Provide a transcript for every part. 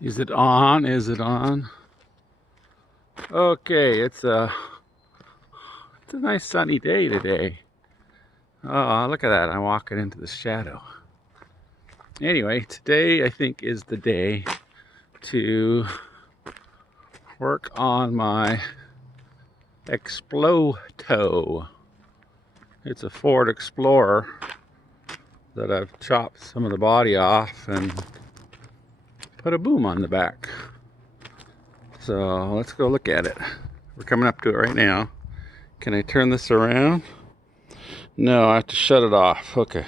Is it on? Is it on? Okay, it's a nice sunny day today. Oh, look at that. I'm walking into the shadow. Anyway, today I think is the day to work on my Exploto. It's a Ford Explorer that I've chopped some of the body off and put a boom on the back. So let's go look at it. We're coming up to it right now. Can I turn this around? No, I have to shut it off. Okay.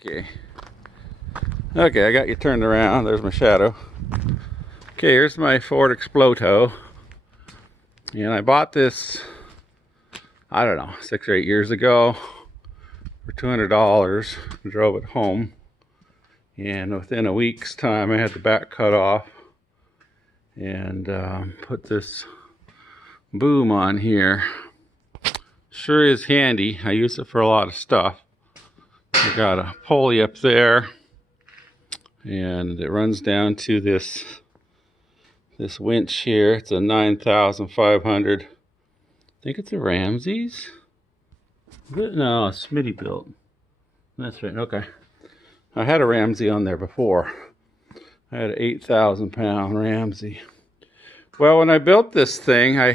Okay. Okay, I got you turned around. There's my shadow. Okay, here's my Ford Exploto. And I bought this, I don't know, 6 or 8 years ago for $200. Drove it home. And within a week's time, I had the back cut off and put this boom on here. Sure is handy. I use it for a lot of stuff. I got a pulley up there, and it runs down to this winch here. It's a 9,500. I think it's a Ramsey's. No, Smitty built. That's right. Okay. I had a Ramsey on there before. I had an 8,000 pound Ramsey. Well, when I built this thing, I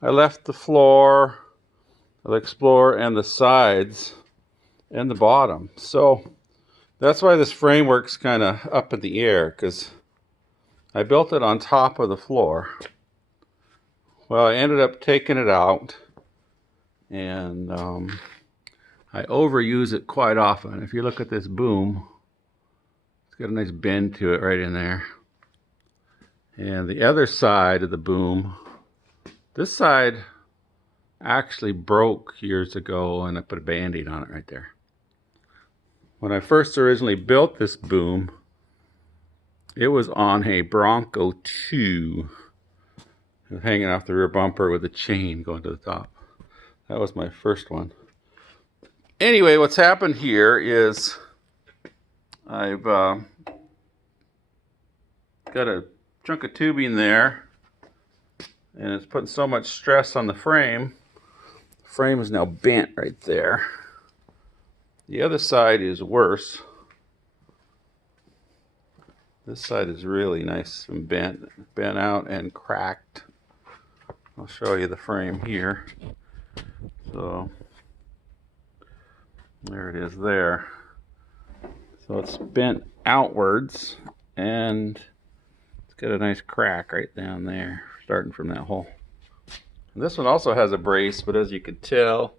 left the floor, the Explorer, and the sides and the bottom. So that's why this framework's kind of up in the air, because I built it on top of the floor. Well, I ended up taking it out, and I overuse it quite often. If you look at this boom, it's got a nice bend to it right in there. And the other side of the boom, this side actually broke years ago, and I put a Band-Aid on it right there. When I first originally built this boom, it was on a Bronco 2. It was hanging off the rear bumper with a chain going to the top. That was my first one. Anyway, what's happened here is I've got a chunk of tubing there, and it's putting so much stress on the frame. The frame is now bent right there. The other side is worse. This side is really nice and bent out and cracked. I'll show you the frame here. So there it is there. So it's bent outwards, and it's got a nice crack right down there, starting from that hole. And this one also has a brace, but as you can tell,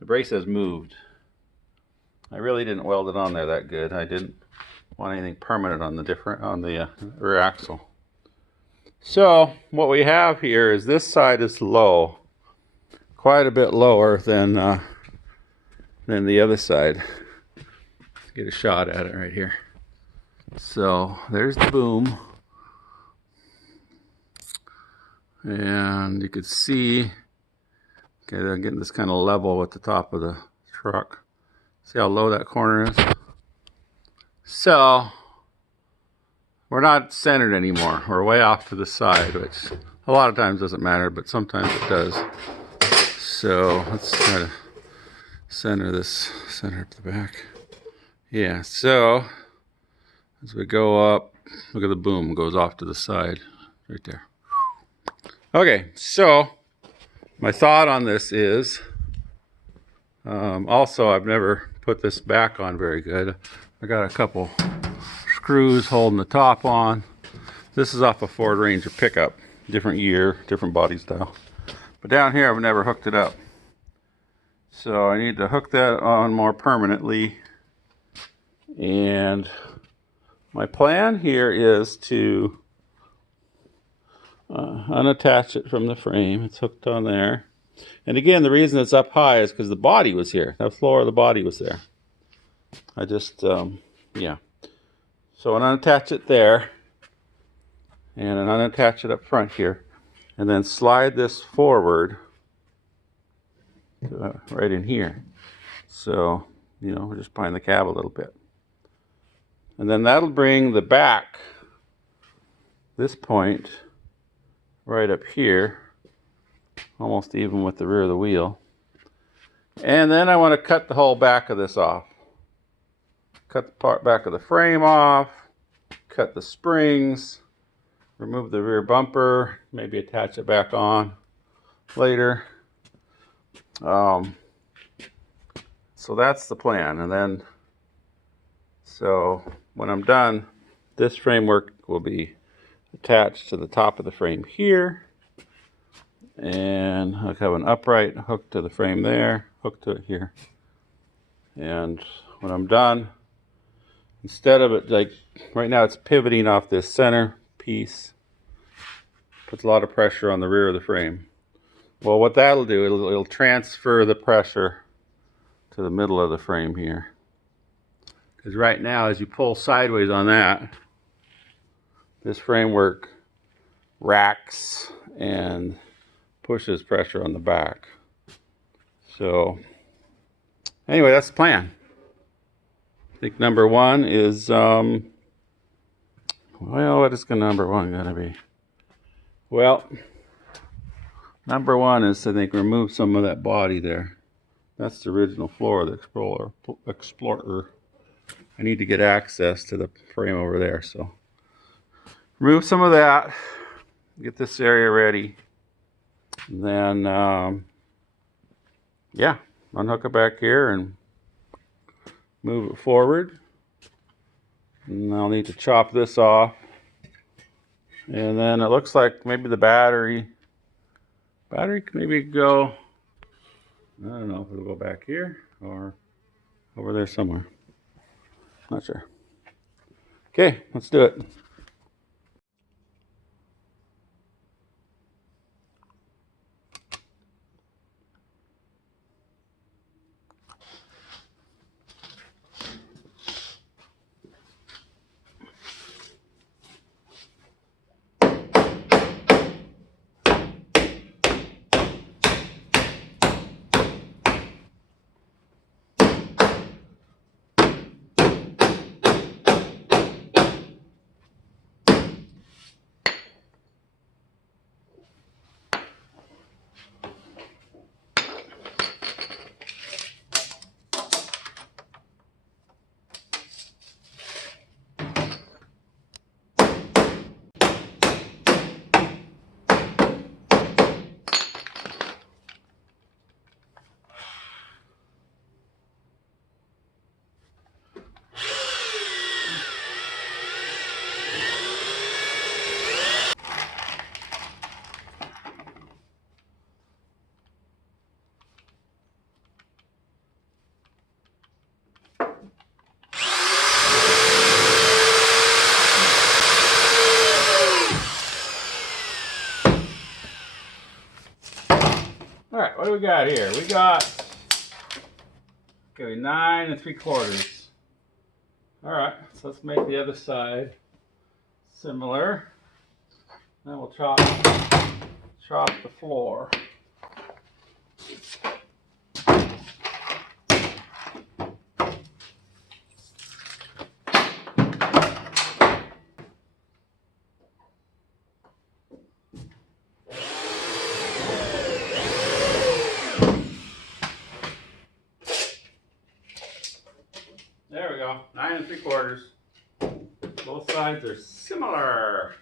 the brace has moved. I really didn't weld it on there that good. I didn't want anything permanent on the rear axle. So what we have here is this side is low, quite a bit lower than the other side. Let's get a shot at it right here. So there's the boom, and you can see, okay, I'm getting this kind of level with the top of the truck. See how low that corner is? So we're not centered anymore. We're way off to the side, which a lot of times doesn't matter, but sometimes it does. So let's try to center up the back. Yeah, so as we go up, look at the boom, it goes off to the side right there. Okay, so my thought on this is, also I've never put this back on very good. I got a couple screws holding the top on. This is off a Ford Ranger pickup, different year, different body style. But down here I've never hooked it up. So I need to hook that on more permanently. And my plan here is to unattach it from the frame. It's hooked on there. And again, the reason it's up high is because the body was here. The floor of the body was there. I just, yeah. So I unattach it there, and then unattach it up front here, and then slide this forward right in here. So, you know, we're just behind the cab a little bit. And then that'll bring the back this point right up here, almost even with the rear of the wheel. And then I want to cut the whole back of this off. Cut the part back of the frame off, cut the springs, remove the rear bumper, maybe attach it back on later. So that's the plan. And then, so when I'm done, this framework will be attached to the top of the frame here. And I'll have an upright hook to the frame there, hook to it here. And when I'm done, instead of it, like right now it's pivoting off this center piece, puts a lot of pressure on the rear of the frame. Well, what that'll do, it'll transfer the pressure to the middle of the frame here. Because right now, as you pull sideways on that, this framework racks and pushes pressure on the back. So anyway, that's the plan. I think number one is, well, what is number one going to be? Well, number one is, I think, remove some of that body there. That's the original floor of the Explorer. I need to get access to the frame over there, so remove some of that, get this area ready. Then, yeah, unhook it back here and move it forward. And I'll need to chop this off. And then it looks like maybe the battery can maybe go, I don't know if it'll go back here or over there somewhere. Not sure. Okay, let's do it. All right, what do we got here? We got, okay, 9 3/4. All right, so let's make the other side similar. Then we'll chop the floor. There we go, 9 3/4. Both sides are similar.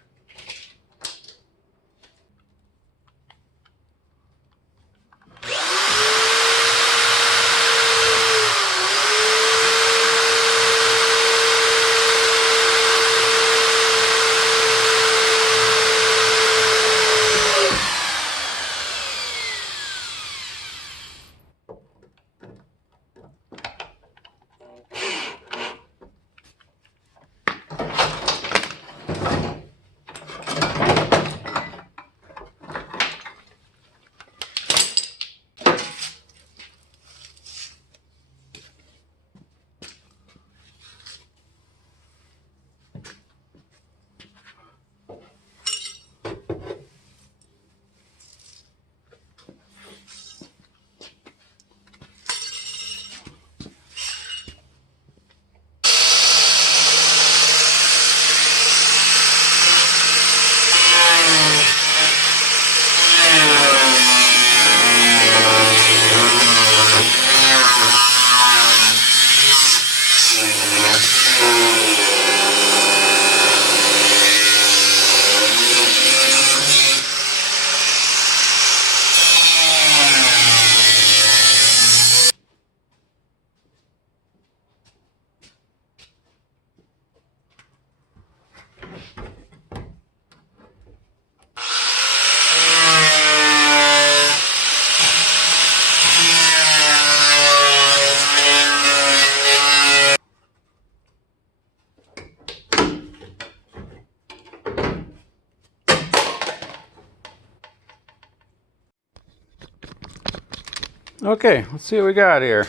Okay, let's see what we got here.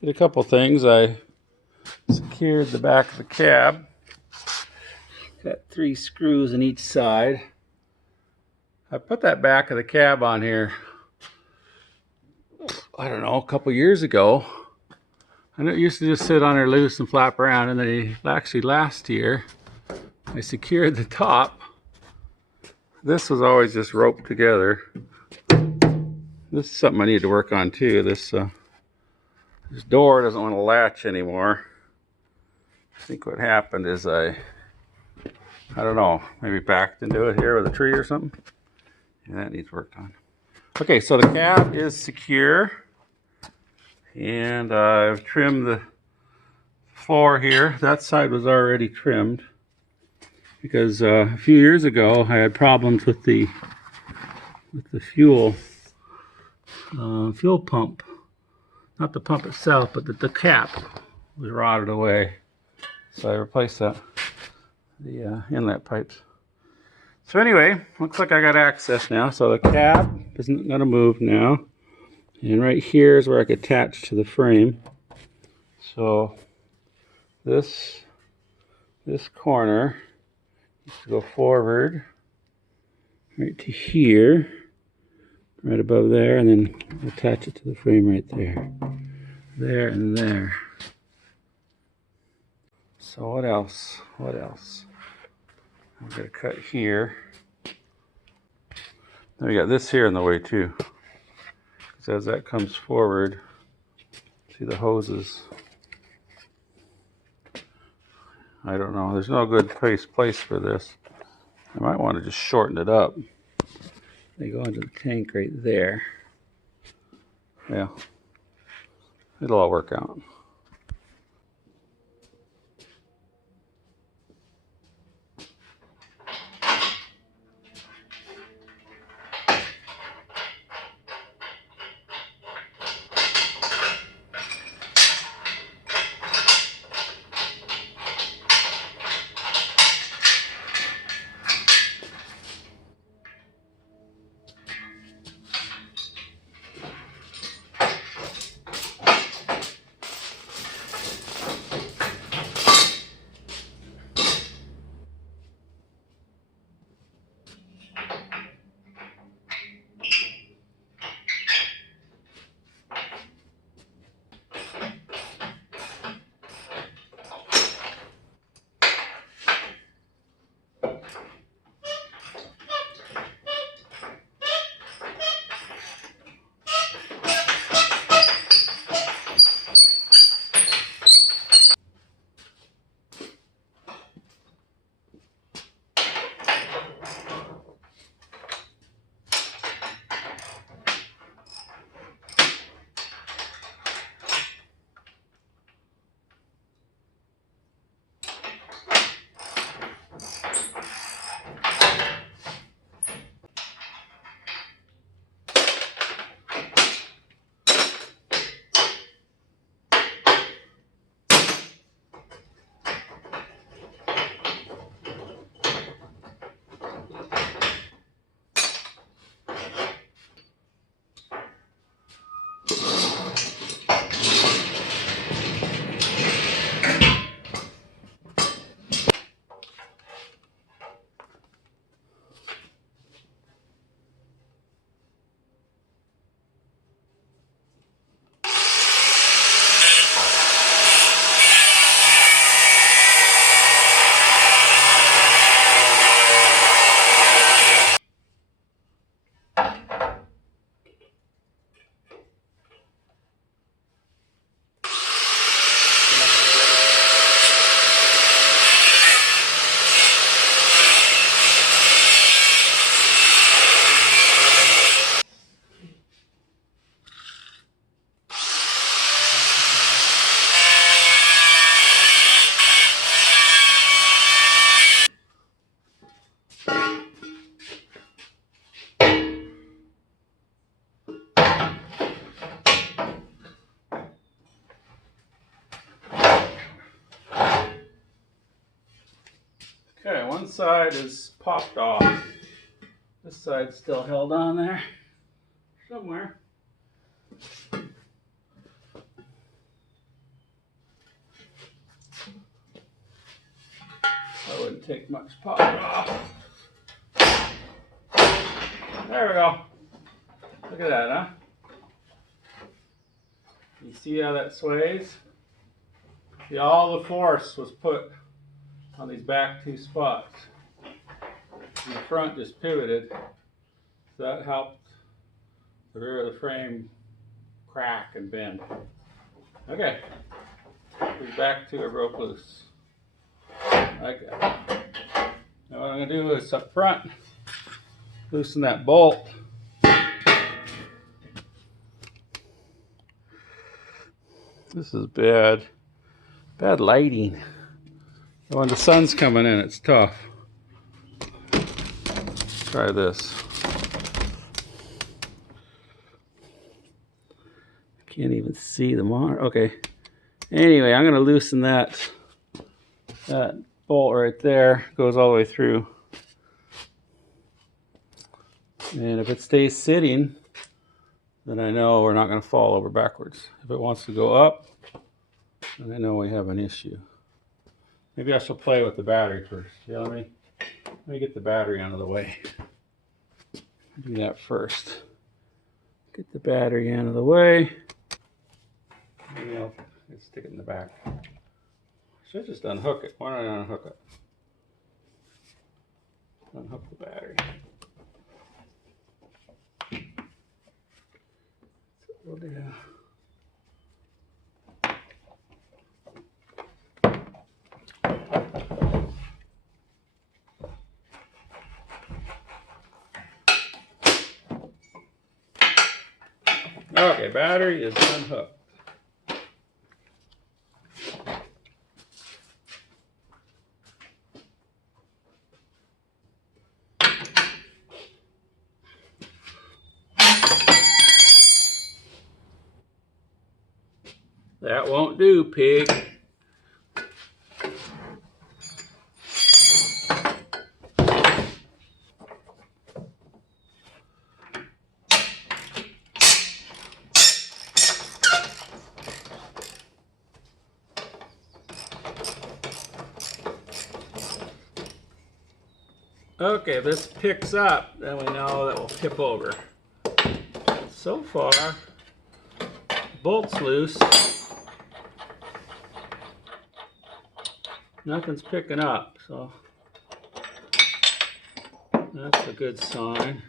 Did a couple things. I secured the back of the cab. Got 3 screws in each side. I put that back of the cab on here, I don't know, a couple years ago. And it used to just sit on there loose and flap around, and then actually last year I secured the top. This was always just roped together. This is something I need to work on too. This door doesn't want to latch anymore. I think what happened is I don't know, maybe backed into it here with a tree or something. Yeah, that needs worked on. Okay, so the cab is secure, and I've trimmed the floor here. That side was already trimmed because a few years ago I had problems with the fuel pump. Not the pump itself, but the cap was rotted away. So I replaced the inlet pipes. So anyway, looks like I got access now. So the cab isn't going to move now. And right here is where I can attach to the frame. So this corner needs to go forward right to here, right above there, and then attach it to the frame right there. There and there. So what else? What else? I'm going to cut here. Then we got this here in the way too. Because as that comes forward, see the hoses. I don't know. There's no good place for this. I might want to just shorten it up. They go into the tank right there. Yeah. It'll all work out. Okay, one side is popped off. This side's still held on there. somewhere. That wouldn't take much power off. There we go. Look at that, huh? You see how that sways? See, all the force was put on these back two spots. And the front just pivoted. So that helped the rear of the frame crack and bend. Okay, we're back to a rope loose. Like that. Now what I'm going to do is up front, loosen that bolt. This is bad lighting. When the sun's coming in, it's tough. Try this. Can't even see the monitor. Okay. Anyway, I'm going to loosen that bolt right there. Goes all the way through. And if it stays sitting, then I know we're not going to fall over backwards. If it wants to go up, then I know we have an issue. Maybe I should play with the battery first. Yeah, let me get the battery out of the way. Do that first. Get the battery out of the way. Maybe I'll stick it in the back. Should just unhook it. Why don't I unhook it? Unhook the battery. We'll do. Okay, battery is unhooked. That won't do, pig. Okay, if this picks up, then we know that we'll tip over. So far, the bolt's loose. Nothing's picking up, so that's a good sign.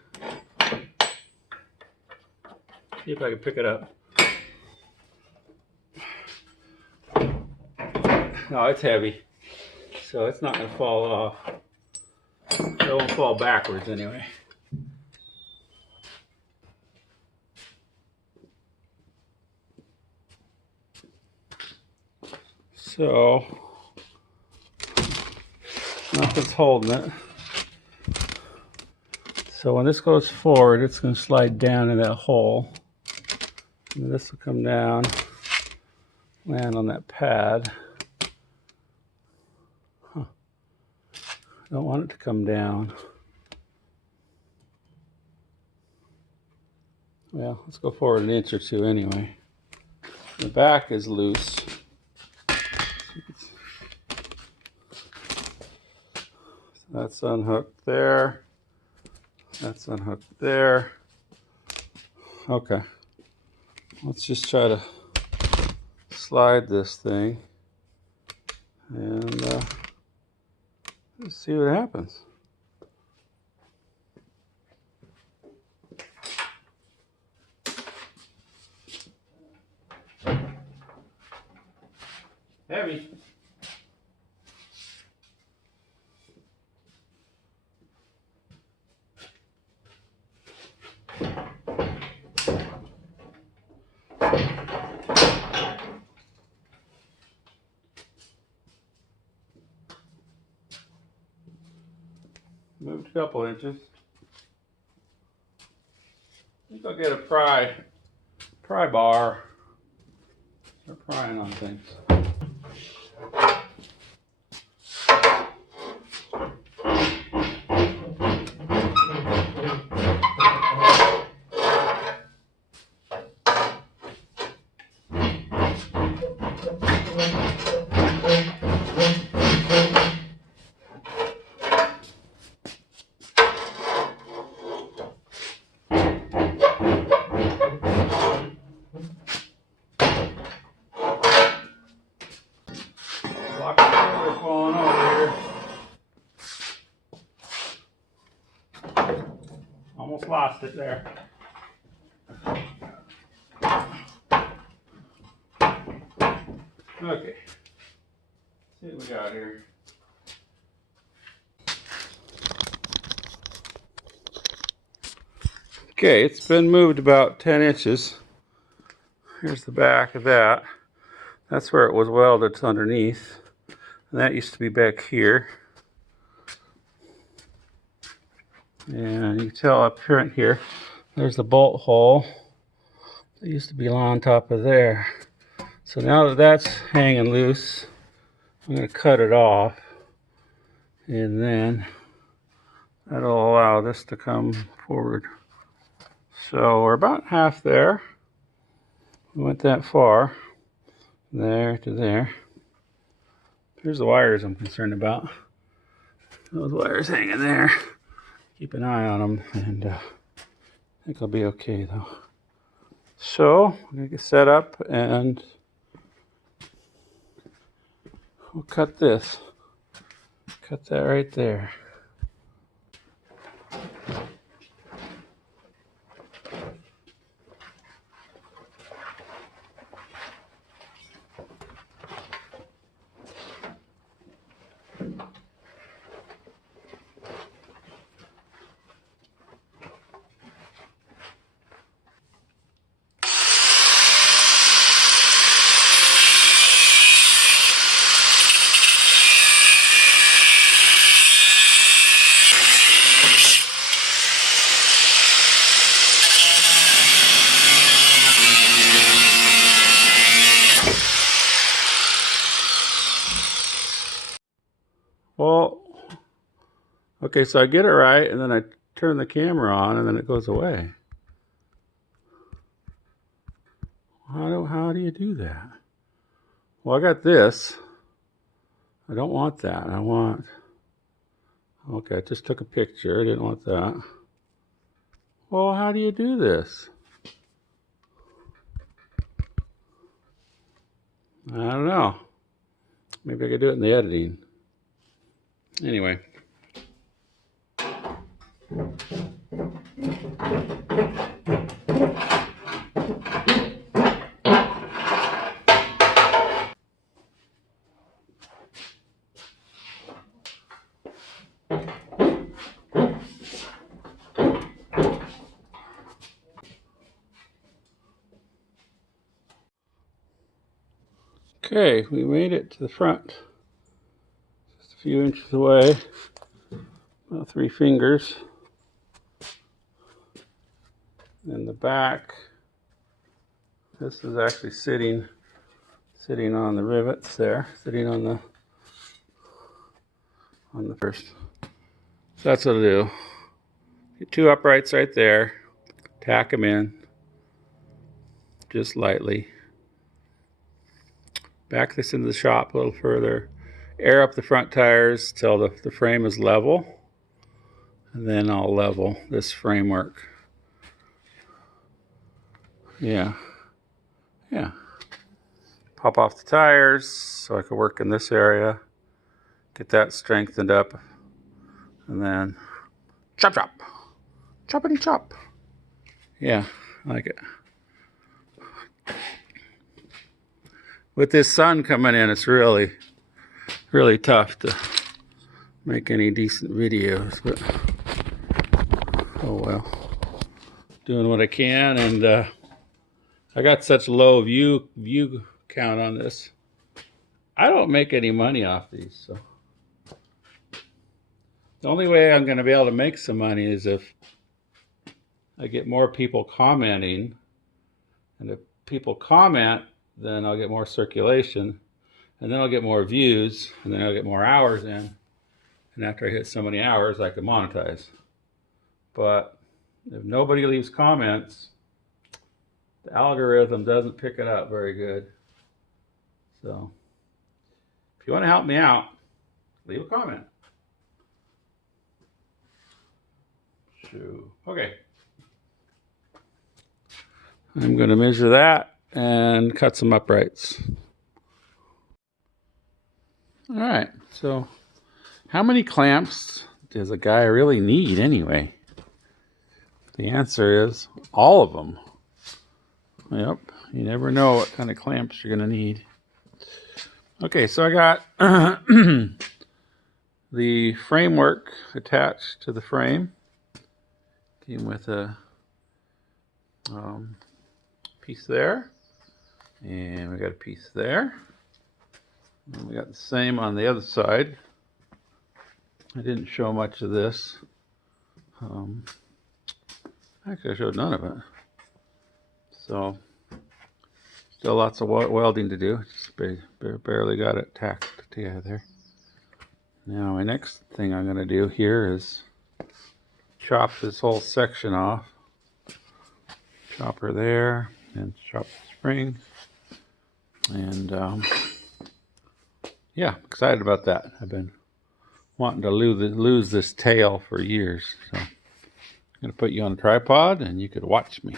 See if I can pick it up. No, it's heavy, so it's not going to fall off. It won't fall backwards anyway. So, nothing's holding it. So when this goes forward, it's going to slide down in that hole. And this will come down, land on that pad. Huh. I don't want it to come down. Well, let's go forward an inch or two anyway. The back is loose. That's unhooked there. That's unhooked there. Okay. Let's just try to slide this thing and let's see what happens. Heavy. Moved a couple inches. I think I'll get a pry bar. Start prying on things. Block the roller falling over here. Almost lost it there. Okay. Let's see what we got here. Okay, it's been moved about 10 inches. Here's the back of that. That's where it was welded to underneath. And that used to be back here. And you can tell up front here, there's the bolt hole that used to be on top of there. So now that that's hanging loose, I'm going to cut it off. And then that'll allow this to come forward. So we're about half there. We went that far. There to there. Here's the wires I'm concerned about. Those wires hanging there. Keep an eye on them, and I think I'll be okay though. So I'm gonna get set up, and we'll cut this. Cut that right there. Well, okay, so I get it right, and then I turn the camera on, and then it goes away. How do you do that? Well, I got this. I don't want that. I want... Okay, I just took a picture. I didn't want that. Well, how do you do this? I don't know. Maybe I could do it in the editing. Anyway. Okay, we made it to the front. Just a few inches away. About 3 fingers. And the back, this is actually sitting on the rivets there, sitting on the first. So that's what I'll do. Get 2 uprights right there, tack them in, just lightly. Back this into the shop a little further. Air up the front tires till the frame is level. And then I'll level this framework. Yeah. Pop off the tires so I can work in this area. Get that strengthened up. And then chop chop. Choppity chop. Yeah, I like it. With this sun coming in, it's really tough to make any decent videos, but oh well. Doing what I can, and I got such low view count on this. I don't make any money off these, so the only way I'm going to be able to make some money is if I get more people commenting, and if people comment, then I'll get more circulation, and then I'll get more views, and then I'll get more hours in, and after I hit so many hours, I can monetize. But if nobody leaves comments, the algorithm doesn't pick it up very good. So If you want to help me out, leave a comment. Okay. I'm going to measure that and cut some uprights. All right, so how many clamps does a guy really need anyway? The answer is all of them. Yep, you never know what kind of clamps you're going to need. Okay, so I got the framework attached to the frame. Came with a piece there, and we got a piece there. And we got the same on the other side. I didn't show much of this. Actually, I showed none of it. So, still lots of welding to do. Just barely got it tacked together. Now, my next thing I'm going to do here is chop this whole section off. Chop her there, and chop the spring. And yeah, I'm excited about that. I've been wanting to lose this tail for years. So I'm going to put you on a tripod and you could watch me.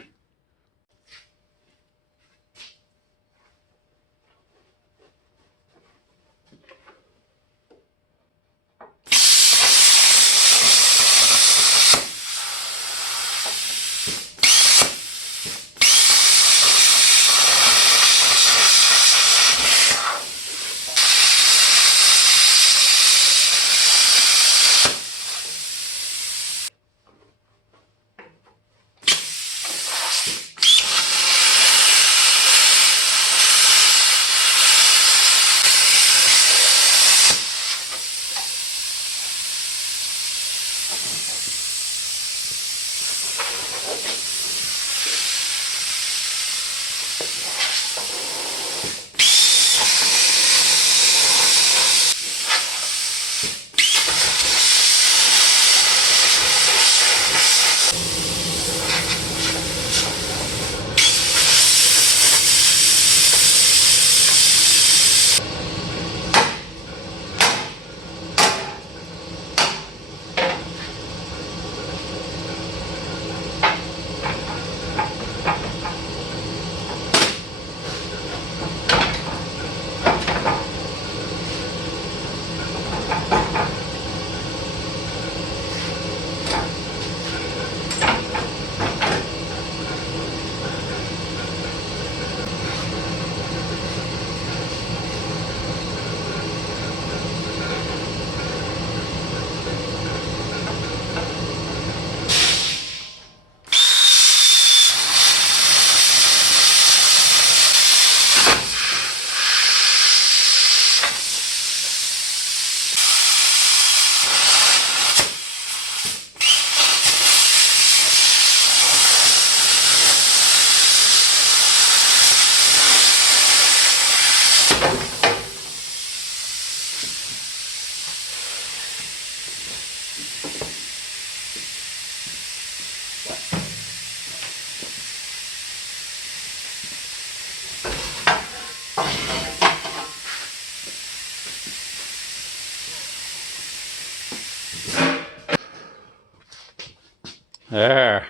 There.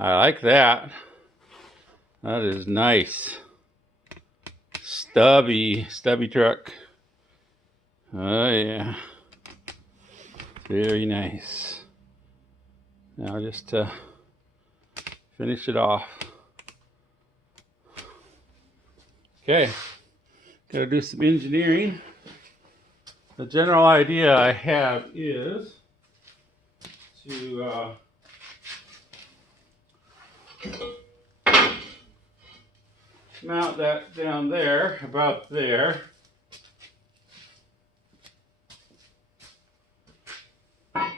I like that. That is nice. Stubby truck. Oh yeah. Very nice. Now just to finish it off. Okay. Gotta do some engineering. The general idea I have is to mount that down there, about there. And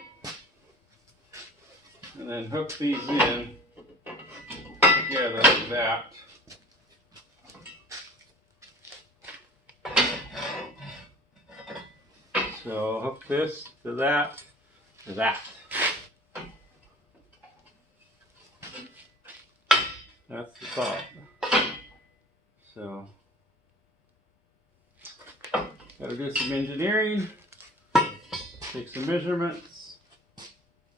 then hook these in together like that. So hook this to that, to that. That's the thought. So Got to do some engineering, take some measurements,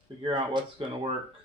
figure out what's going to work.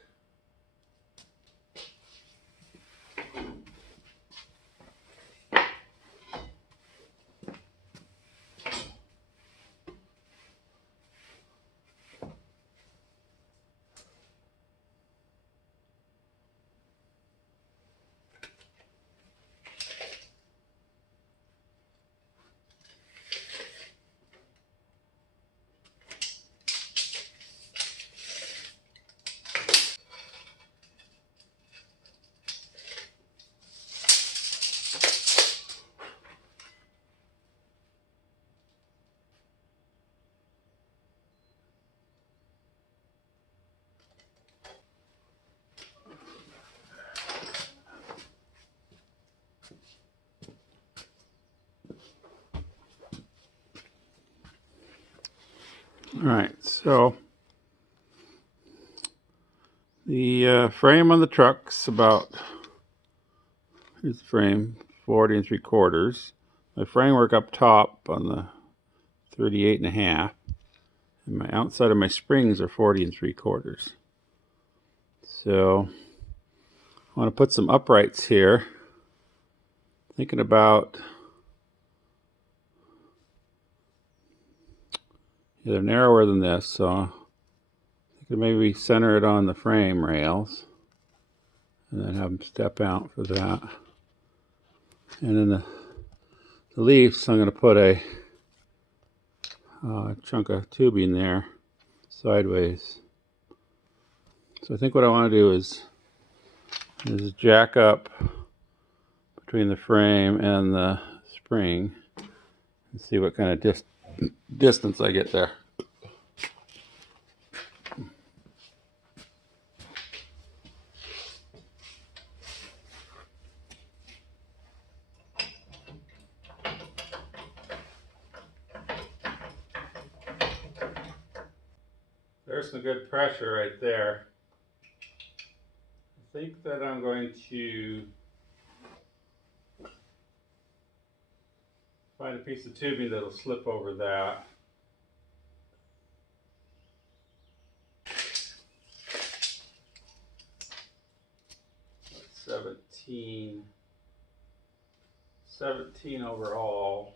Alright, so the frame on the truck's about, here's the frame, 40 3/4. My framework up top on the 38.5, and my outside of my springs are 40 3/4. So I want to put some uprights here. Thinking about, they're narrower than this, so I could maybe center it on the frame rails and then have them step out for that. And then the leaves, I'm going to put a chunk of tubing there sideways. So I think what I want to do is jack up between the frame and the spring and see what kind of distance I get there. There's some good pressure right there. I think that I'm going to find a piece of tubing that'll slip over that. That's 17 overall.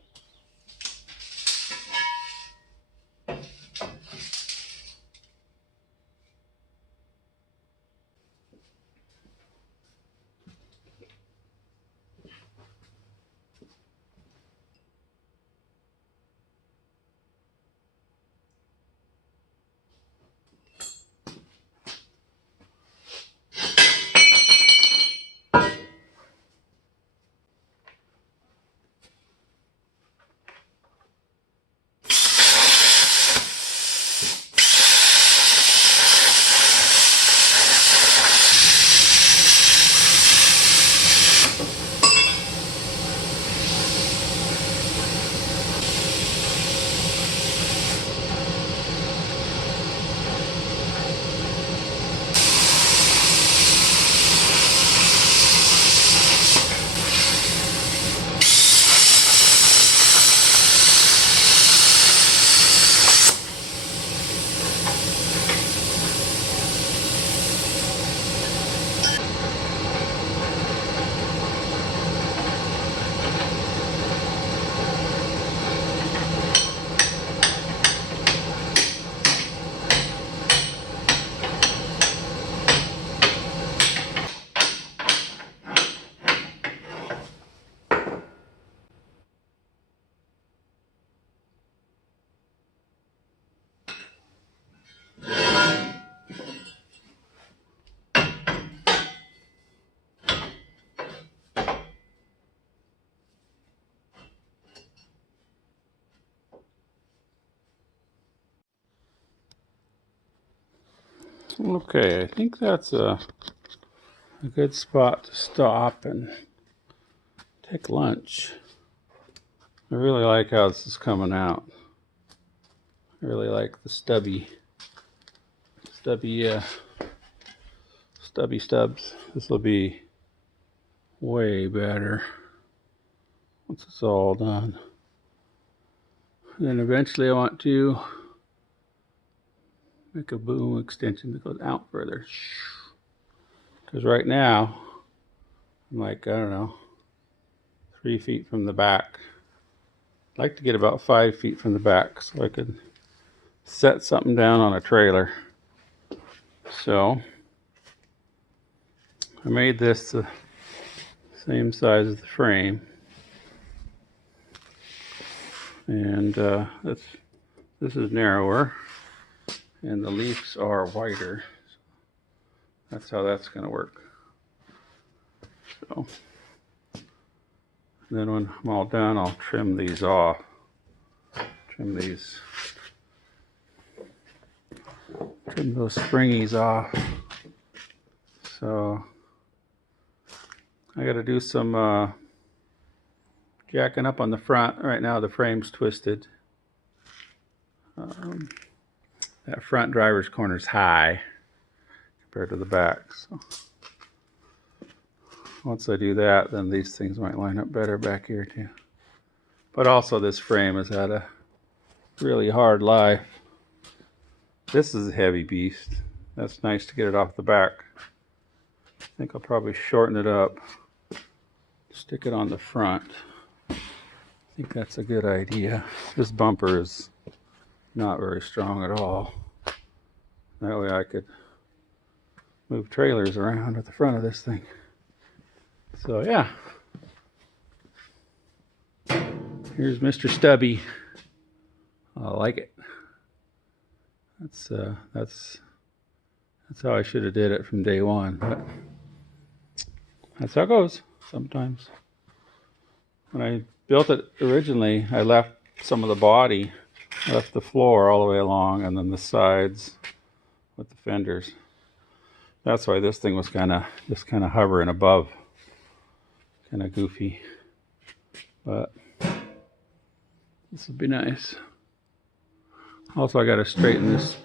Okay, I think that's a good spot to stop and take lunch. I really like how this is coming out. I really like the stubby stubs. This will be way better once it's all done. And then eventually I want to make a boom extension that goes out further. Because right now, I'm like, I don't know, 3 feet from the back. I'd like to get about 5 feet from the back so I could set something down on a trailer. So I made this the same size as the frame. And this is narrower. And the leaves are wider. That's how that's going to work. So then when I'm all done, I'll trim these off. Trim those springies off. So I got to do some jacking up on the front. Right now the frame's twisted. That front driver's corner is high compared to the back. So once I do that, then these things might line up better back here too. But also this frame has had a really hard life. This is a heavy beast. That's nice to get it off the back. I think I'll probably shorten it up, stick it on the front. I think that's a good idea. This bumper is not very strong at all. That way I could move trailers around at the front of this thing. So yeah, here's Mr. Stubby. I like it. That's how I should have did it from day one, but that's how it goes sometimes. When I built it originally, I left some of the body, left the floor all the way along, and then the sides with the fenders. That's why this thing was just kind of hovering above, kind of goofy. But this would be nice. Also, I got to straighten this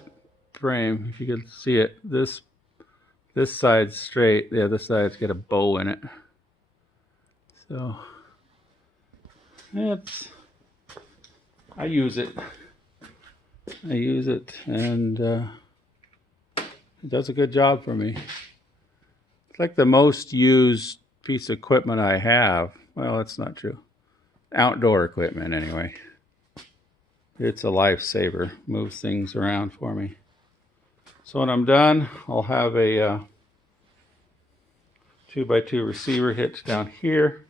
frame. If you can see it, this side's straight. The other side's got a bow in it. So I use it, and it does a good job for me. It's like the most used piece of equipment I have. Well, that's not true. Outdoor equipment, anyway. It's a lifesaver. Moves things around for me. So when I'm done, I'll have a 2x2 receiver hitch down here.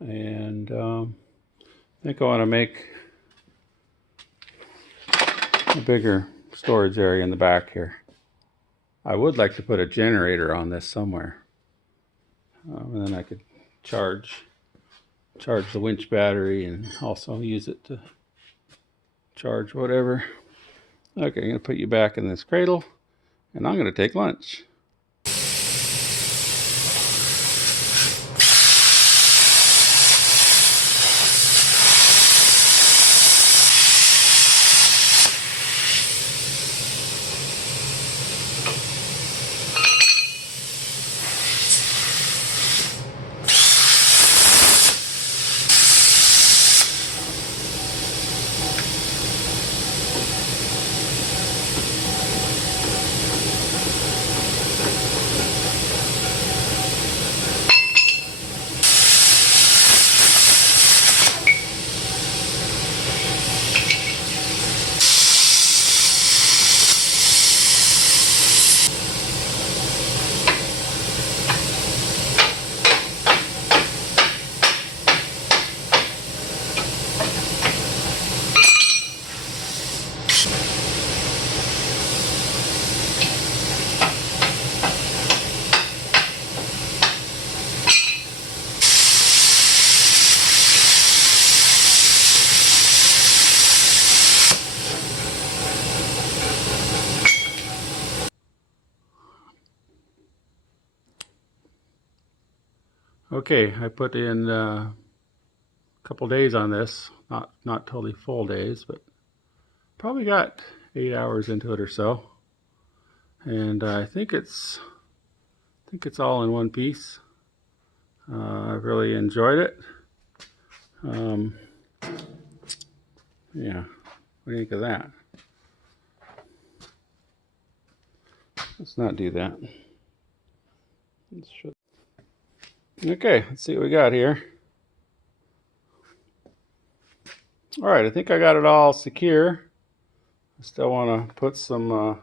And I think I want to make a bigger storage area in the back here. I would like to put a generator on this somewhere. And then I could charge the winch battery and also use it to charge whatever. Okay, I'm going to put you back in this cradle, and I'm going to take lunch. Okay, I put in a couple days on this, not totally full days, but probably got 8 hours into it or so. And I think it's all in one piece. I've really enjoyed it. Yeah, what do you think of that? Let's not do that. Okay, let's see what we got here. All right, I think I got it all secure. I still want to put some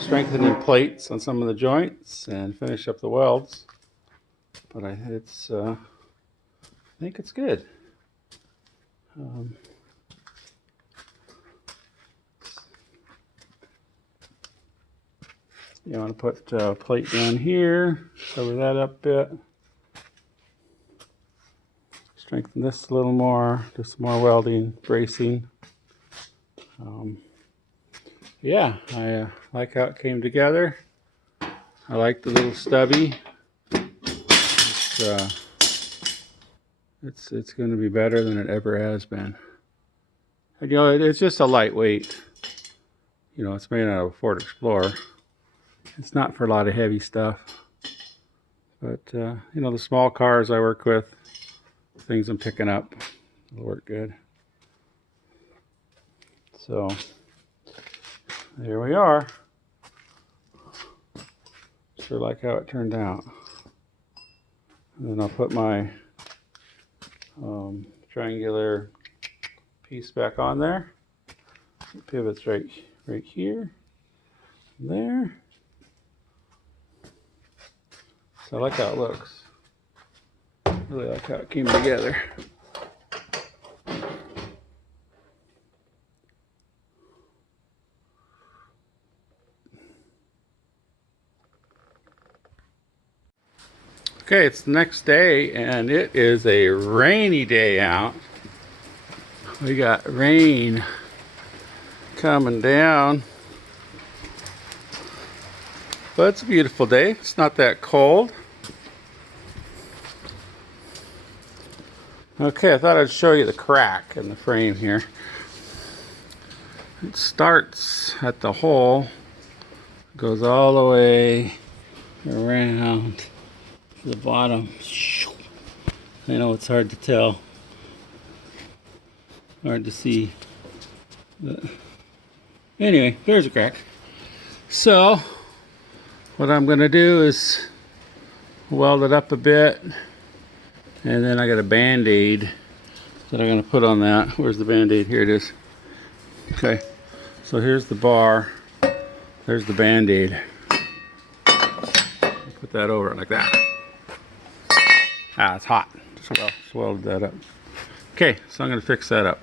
strengthening plates on some of the joints and finish up the welds. But I think it's good. You want to put a plate down here, cover that up a bit. Strengthen this a little more, do some more welding, bracing. Yeah, I like how it came together. I like the little stubby. It's going to be better than it ever has been. And, you know, it's just a lightweight. You know, it's made out of a Ford Explorer. It's not for a lot of heavy stuff. But, you know, the small cars I work with, things I'm picking up, will work good. So, there we are. Sure like how it turned out. And then I'll put my triangular piece back on there. It pivots right here, there. So I like how it looks. Really like how it came together. Okay, it's the next day and it is a rainy day out. We got rain coming down. But it's a beautiful day. It's not that cold. Okay, I thought I'd show you the crack in the frame here. It starts at the hole, goes all the way around to the bottom. I know it's hard to tell, hard to see. But anyway, there's a crack. So what I'm going to do is weld it up a bit, and then I got a band-aid that I'm going to put on that. Where's the band-aid? Here it is. Okay, so here's the bar, there's the band-aid. Put that over it like that. Ah, it's hot. Just welded that up. Okay, so I'm going to fix that up.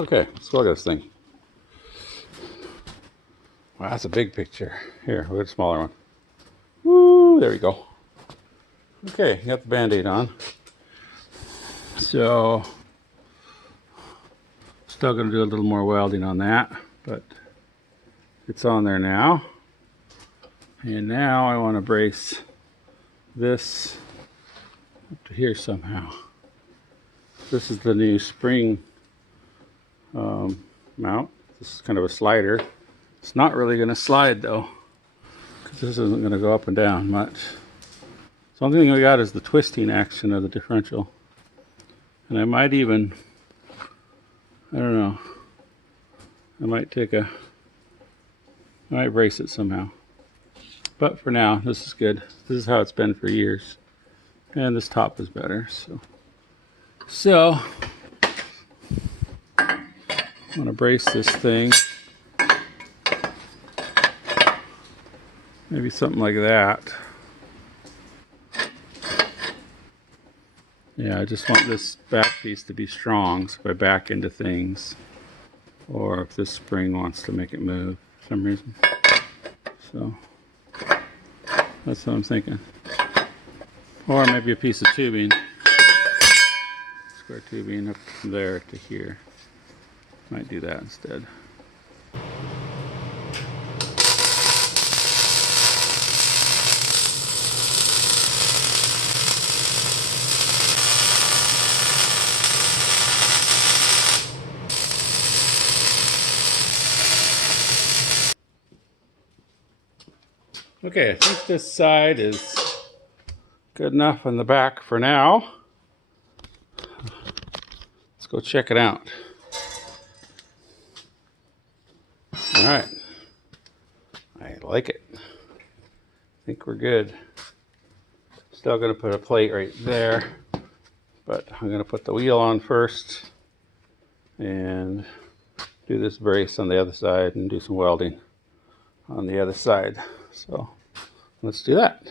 Okay, let's look at this thing. Wow, that's a big picture. Here, we'll get a smaller one. Woo, there we go. Okay, got the Band-Aid on. So, still gonna do a little more welding on that, but it's on there now. And now I want to brace this up to here somehow. This is the new spring mount. This is kind of a slider. It's not really going to slide though, because this isn't going to go up and down much. So the only thing we got is the twisting action of the differential. And I might even, I don't know, I might brace it somehow. But for now, this is good. This is how it's been for years. And this top is better, so I'm gonna brace this thing. Maybe something like that. Yeah, I just want this back piece to be strong, so if I back into things, or if this spring wants to make it move for some reason. So that's what I'm thinking. Or maybe a piece of tubing. Square tubing up from there to here. Might do that instead. Okay, I think this side is good enough on the back for now. Let's go check it out. All right, I like it. I think we're good. Still gonna put a plate right there, but I'm gonna put the wheel on first and do this brace on the other side and do some welding on the other side. So let's do that.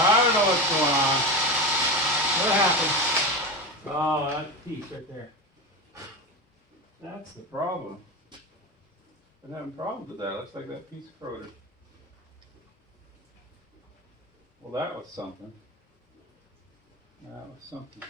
I don't know what's going on. What happened? Oh, that piece right there. That's the problem. I'm having problems with that. Looks like that piece corroded. Well, that was something. That was something.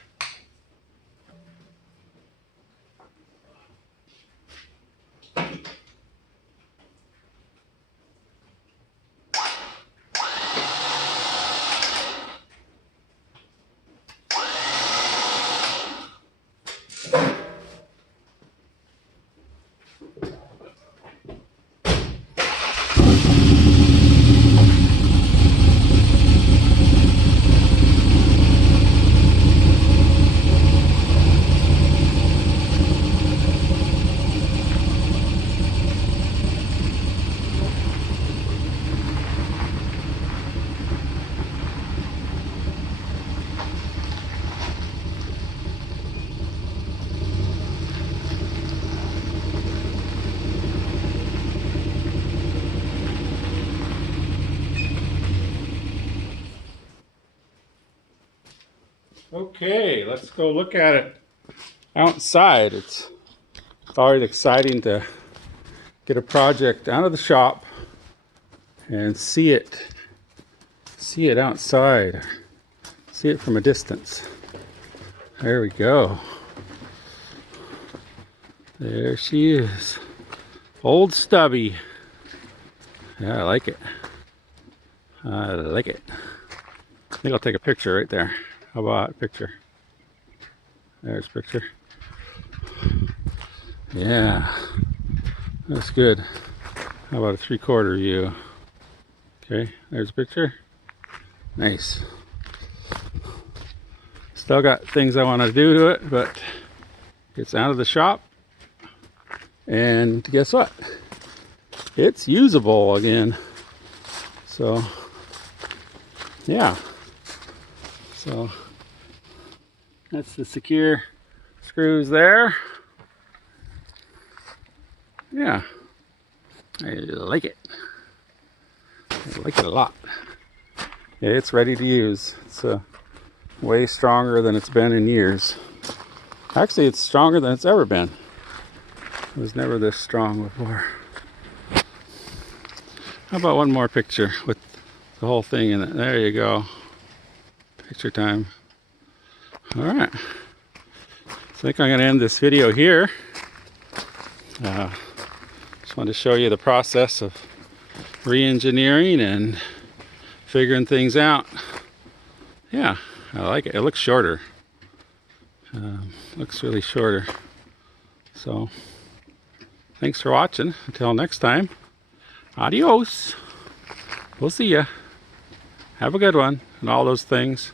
Okay, let's go look at it outside. It's always exciting to get a project out of the shop and see it outside, see it from a distance. There we go. There she is, old Stubby. Yeah, I like it. I like it. I think I'll take a picture right there. How about a picture? There's a picture. Yeah, that's good. How about a 3/4 view? Okay, there's a picture. Nice. Still got things I want to do to it, but it's out of the shop. And guess what? It's usable again. So, yeah. So, that's the secure screws there. Yeah. I like it. I like it a lot. Yeah, it's ready to use. It's way stronger than it's been in years. Actually, it's stronger than it's ever been. It was never this strong before. How about one more picture with the whole thing in it? There you go. Picture time. All right. So I think I'm going to end this video here. Just wanted to show you the process of re-engineering and figuring things out. Yeah, I like it. It looks shorter. Looks really shorter. So, thanks for watching. Until next time, adios. We'll see ya. Have a good one and all those things.